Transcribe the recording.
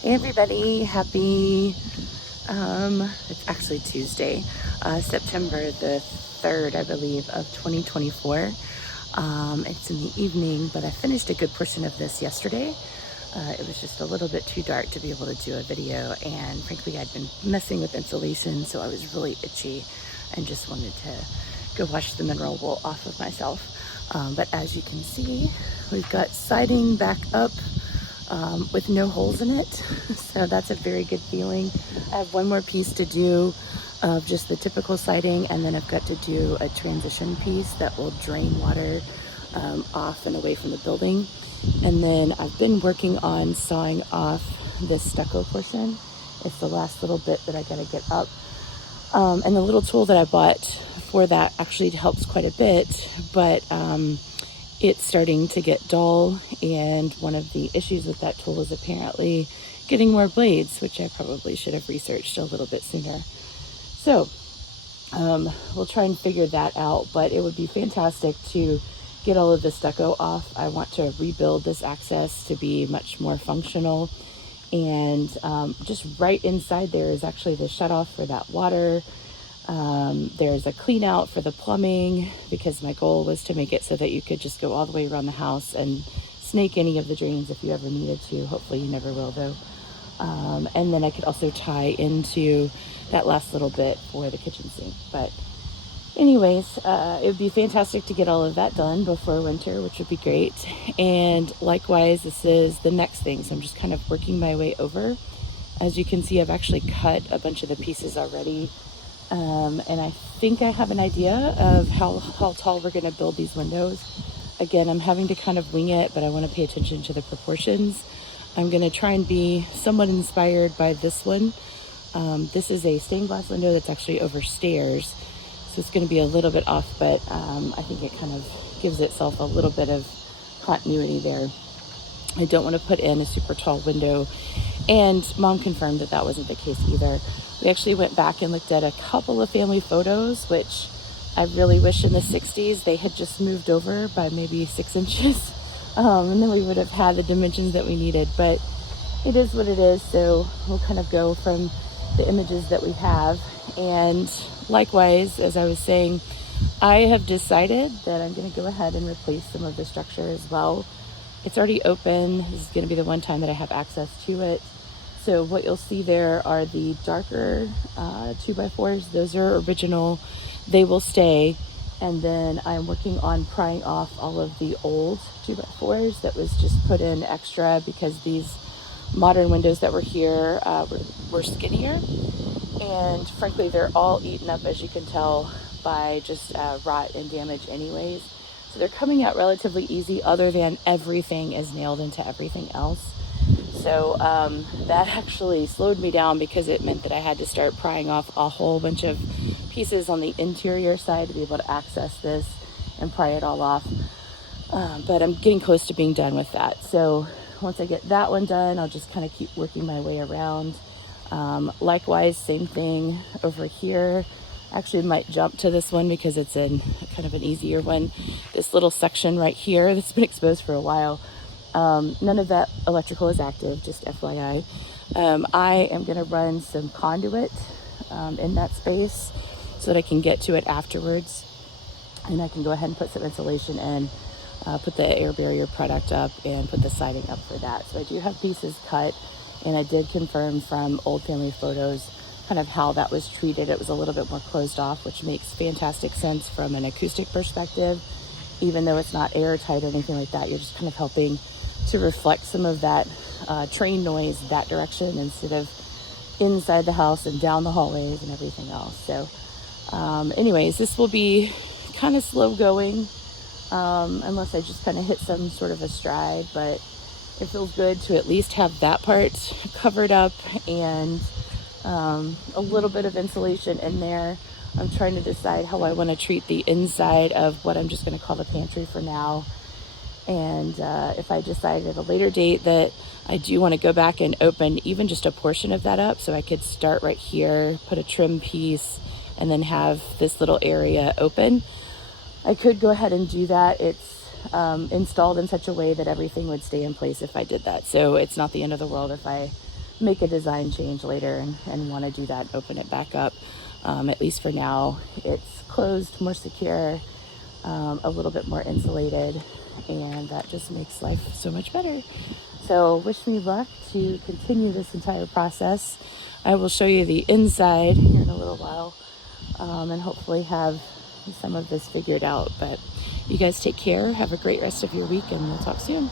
Hey everybody, happy, it's actually Tuesday, September the 3rd, I believe, of 2024. It's in the evening, but I finished a good portion of this yesterday. It was just a little bit too dark to be able to do a video, and frankly, I'd been messing with insulation, so I was really itchy and just wanted to go wash the mineral wool off of myself. But as you can see, we've got siding back up with no holes in it. So that's a very good feeling. I have one more piece to do of just the typical siding, and then I've got to do a transition piece that will drain water off and away from the building. And then I've been working on sawing off this stucco portion. It's the last little bit that I gotta get up. And the little tool that I bought for that actually helps quite a bit, but it's starting to get dull, and one of the issues with that tool is apparently getting more blades, which I probably should have researched a little bit sooner. So we'll try and figure that out, but it would be fantastic to get all of the stucco off. I want to rebuild this access to be much more functional, and just right inside there is actually the shutoff for that water. There's a clean out for the plumbing, because my goal was to make it so that you could just go all the way around the house and snake any of the drains if you ever needed to. Hopefully you never will though. And then I could also tie into that last little bit for the kitchen sink. But anyways, it would be fantastic to get all of that done before winter, which would be great. And likewise, this is the next thing. So I'm just kind of working my way over. As you can see, I've actually cut a bunch of the pieces already. And I think I have an idea of how tall we're going to build these windows. Again, I'm having to kind of wing it, but I want to pay attention to the proportions. I'm going to try and be somewhat inspired by this one. This is a stained glass window that's actually over stairs, so it's going to be a little bit off, but I think it kind of gives itself a little bit of continuity there. I don't want to put in a super tall window, and Mom confirmed that that wasn't the case either. We actually went back and looked at a couple of family photos, which I really wish in the 60s they had just moved over by maybe 6 inches, and then we would have had the dimensions that we needed. But it is what it is, so we'll kind of go from the images that we have. And likewise, as I was saying, I have decided that I'm going to go ahead and replace some of the structure as well. It's already open. This is going to be the one time that I have access to it. So what you'll see there are the darker 2x4s. Those are original. They will stay. And then I'm working on prying off all of the old 2x4s that was just put in extra because these modern windows that were here were skinnier. And frankly, they're all eaten up, as you can tell, by just rot and damage anyways. So they're coming out relatively easy, other than everything is nailed into everything else. So that actually slowed me down, because it meant that I had to start prying off a whole bunch of pieces on the interior side to be able to access this and pry it all off. But I'm getting close to being done with that. So once I get that one done, I'll just kind of keep working my way around. Likewise, same thing over here. Actually might jump to this one because it's in kind of an easier one. This little section right here that's been exposed for a while. None of that electrical is active, just FYI. I am going to run some conduit in that space so that I can get to it afterwards, and I can go ahead and put some insulation in, put the air barrier product up, and put the siding up for that. So I do have pieces cut, and I did confirm from old family photos kind of how that was treated. It was a little bit more closed off, which makes fantastic sense from an acoustic perspective. Even though it's not airtight or anything like that, you're just kind of helping to reflect some of that train noise that direction, instead of inside the house and down the hallways and everything else. So anyways, this will be kind of slow going, unless I just kind of hit some sort of a stride, but it feels good to at least have that part covered up, and a little bit of insulation in there. I'm trying to decide how I want to treat the inside of what I'm just going to call the pantry for now. And if I decide at a later date that I do want to go back and open even just a portion of that up, so I could start right here, put a trim piece, and then have this little area open, I could go ahead and do that. It's installed in such a way that everything would stay in place if I did that. So it's not the end of the world if I make a design change later and want to do that, open it back up. At least for now, it's closed, more secure, a little bit more insulated, and that just makes life so much better. So wish me luck to continue this entire process. I will show you the inside here in a little while, and hopefully have some of this figured out. But you guys take care, have a great rest of your week, and we'll talk soon.